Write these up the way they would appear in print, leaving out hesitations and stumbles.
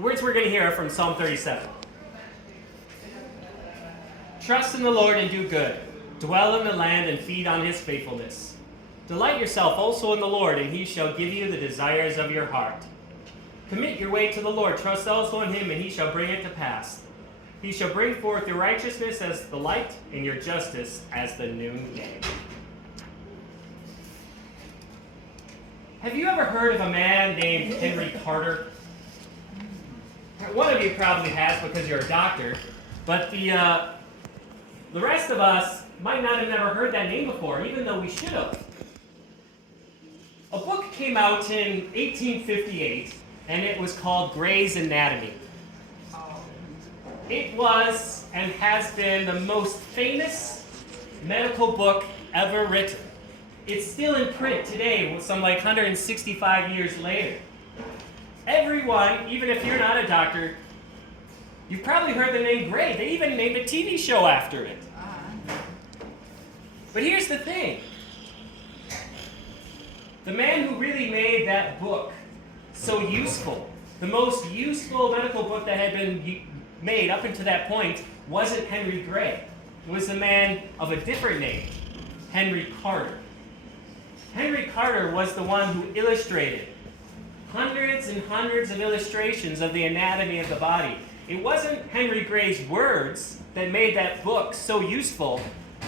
The words we're going to hear are from Psalm 37. Trust in the Lord and do good. Dwell in the land and feed on his faithfulness. Delight yourself also in the Lord, and he shall give you the desires of your heart. Commit your way to the Lord. Trust also in him, and he shall bring it to pass. He shall bring forth your righteousness as the light, and your justice as the noonday. Have you ever heard of a man named Henry Carter? One of you probably has because you're a doctor, but the rest of us might not have never heard that name before, even though we should have. A book came out in 1858, and it was called Gray's Anatomy. It was and has been the most famous medical book ever written. It's still in print today, some like 165 years later. Everyone, even if you're not a doctor, you've probably heard the name Gray. They even named a TV show after it. But here's the thing. The man who really made that book so useful, the most useful medical book that had been made up until that point, wasn't Henry Gray. It was a man of a different name, Henry Carter. Henry Carter was the one who illustrated hundreds and hundreds of illustrations of the anatomy of the body. It wasn't Henry Gray's words that made that book so useful.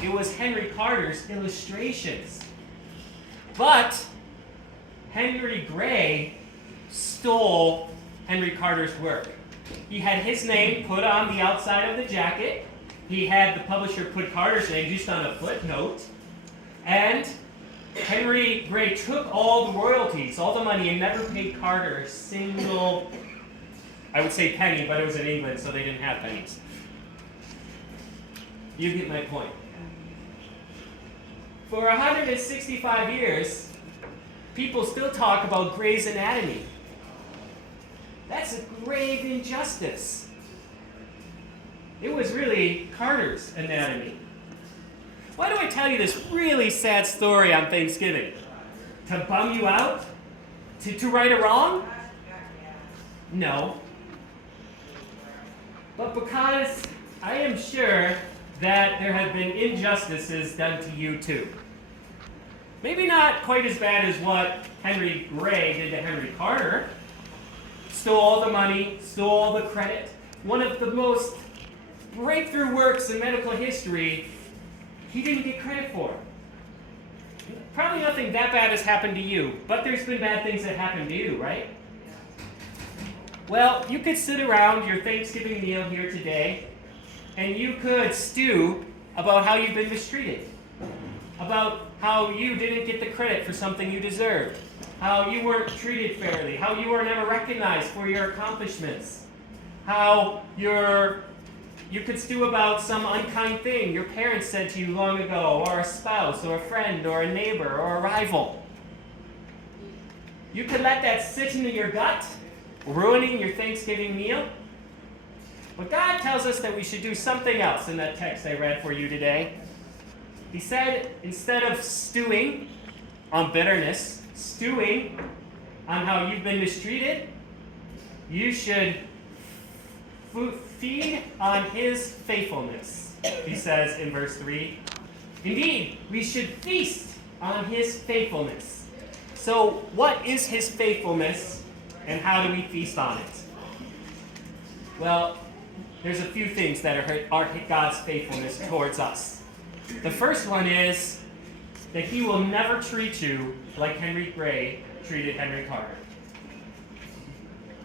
It was Henry Carter's illustrations. But Henry Gray stole Henry Carter's work. He had his name put on the outside of the jacket. He had the publisher put Carter's name just on a footnote. And Henry Gray took all the royalties, all the money, and never paid Carter a single, I would say penny, but it was in England, so they didn't have pennies. You get my point. For 165 years, people still talk about Gray's Anatomy. That's a grave injustice. It was really Carter's anatomy. Why do I tell you this really sad story on Thanksgiving? To bum you out? To right a wrong? No. But because I am sure that there have been injustices done to you too. Maybe not quite as bad as what Henry Gray did to Henry Carter. Stole all the money, stole all the credit. One of the most breakthrough works in medical history, he didn't get credit for. Probably nothing that bad has happened to you, but there's been bad things that happened to you, right? Well, you could sit around your Thanksgiving meal here today, and you could stew about how you've been mistreated, about how you didn't get the credit for something you deserved, how you weren't treated fairly, how you were never recognized for your accomplishments, how you could stew about some unkind thing your parents said to you long ago, or a spouse, or a friend, or a neighbor, or a rival. You could let that sit into your gut, ruining your Thanksgiving meal. But God tells us that we should do something else in that text I read for you today. He said, instead of stewing on bitterness, stewing on how you've been mistreated, you should feed on his faithfulness, he says in verse 3. Indeed, we should feast on his faithfulness. So, what is his faithfulness, and how do we feast on it? Well, there's a few things that are God's faithfulness towards us. The first one is that he will never treat you like Henry Gray treated Henry Carter.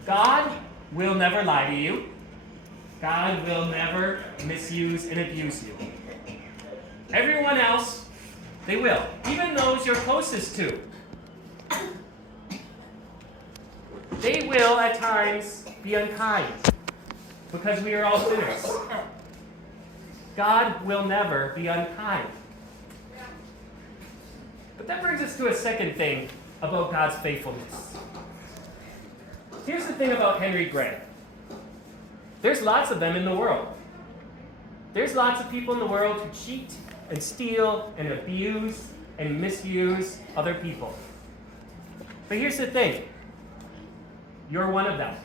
God will never lie to you. God will never misuse and abuse you. Everyone else, they will. Even those you're closest to. They will, at times, be unkind. Because we are all sinners. God will never be unkind. But that brings us to a second thing about God's faithfulness. Here's the thing about Henry Gray. There's lots of them in the world. There's lots of people in the world who cheat and steal and abuse and misuse other people. But here's the thing. You're one of them.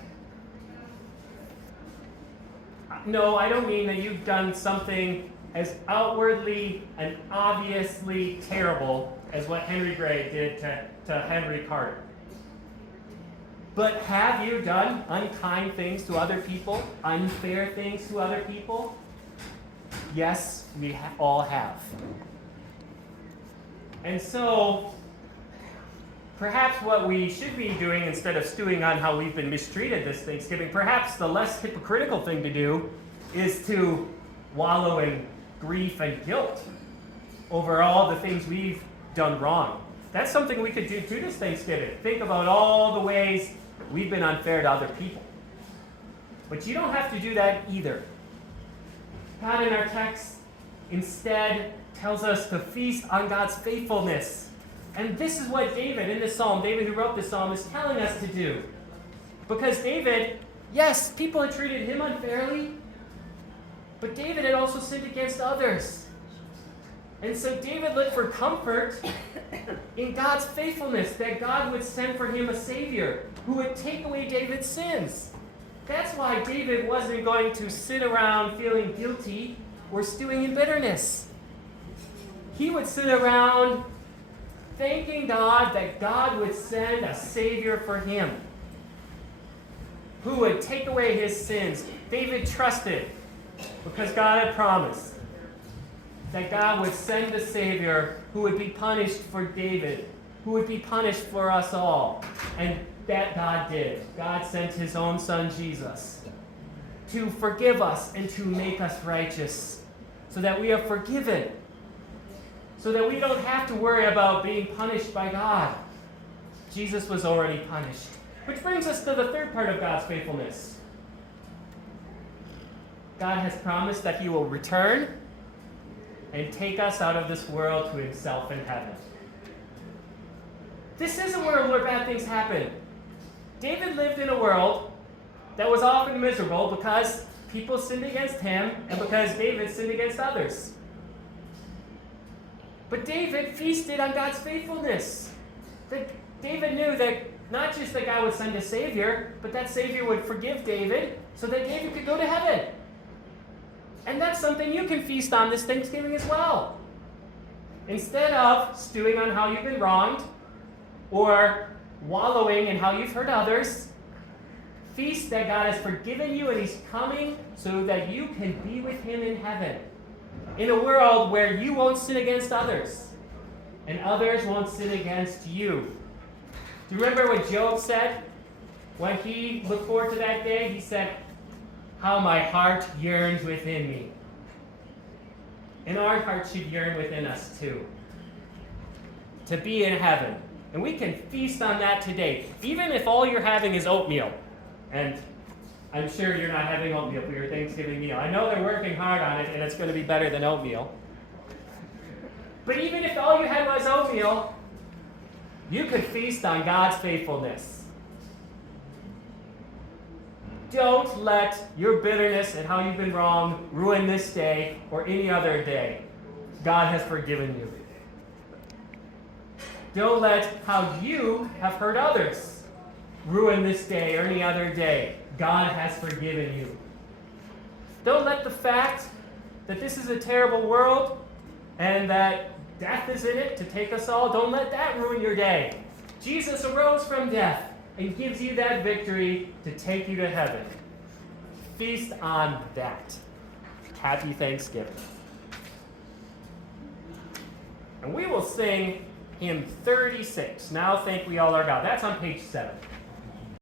No, I don't mean that you've done something as outwardly and obviously terrible as what Henry Gray did to Henry Carter. But have you done unkind things to other people, unfair things to other people? Yes, we all have. And so, perhaps what we should be doing instead of stewing on how we've been mistreated this Thanksgiving, perhaps the less hypocritical thing to do is to wallow in grief and guilt over all the things we've done wrong. That's something we could do too this Thanksgiving. Think about all the ways we've been unfair to other people. But you don't have to do that either. God in our text instead tells us to feast on God's faithfulness. And this is what David in this psalm, David who wrote this psalm, is telling us to do. Because David, yes, people had treated him unfairly, but David had also sinned against others. And so David looked for comfort in God's faithfulness, that God would send for him a Savior who would take away David's sins. That's why David wasn't going to sit around feeling guilty or stewing in bitterness. He would sit around thanking God that God would send a Savior for him who would take away his sins. David trusted, because God had promised, that God would send a Savior who would be punished for David, who would be punished for us all. And that God did. God sent his own Son, Jesus, to forgive us and to make us righteous, so that we are forgiven, so that we don't have to worry about being punished by God. Jesus was already punished. Which brings us to the third part of God's faithfulness. God has promised that he will return and take us out of this world to himself in heaven. This is a world where bad things happen. David lived in a world that was often miserable because people sinned against him and because David sinned against others. But David feasted on God's faithfulness. David knew that not just that God would send a Savior, but that Savior would forgive David so that David could go to heaven. And that's something you can feast on this Thanksgiving as well. Instead of stewing on how you've been wronged or wallowing in how you've hurt others, feast that God has forgiven you and he's coming so that you can be with him in heaven. In a world where you won't sin against others and others won't sin against you. Do you remember what Job said when he looked forward to that day? He said, "How my heart yearns within me." And our heart should yearn within us too, to be in heaven. And we can feast on that today, even if all you're having is oatmeal. And I'm sure you're not having oatmeal for your Thanksgiving meal. I know they're working hard on it, and it's going to be better than oatmeal. But even if all you had was oatmeal, you could feast on God's faithfulness. Don't let your bitterness and how you've been wrong ruin this day or any other day. God has forgiven you. Don't let how you have hurt others ruin this day or any other day. God has forgiven you. Don't let the fact that this is a terrible world and that death is in it to take us all, don't let that ruin your day. Jesus arose from death and gives you that victory to take you to heaven. Feast on that. Happy Thanksgiving. And we will sing hymn 36, "Now Thank We All Our God." That's on page 7.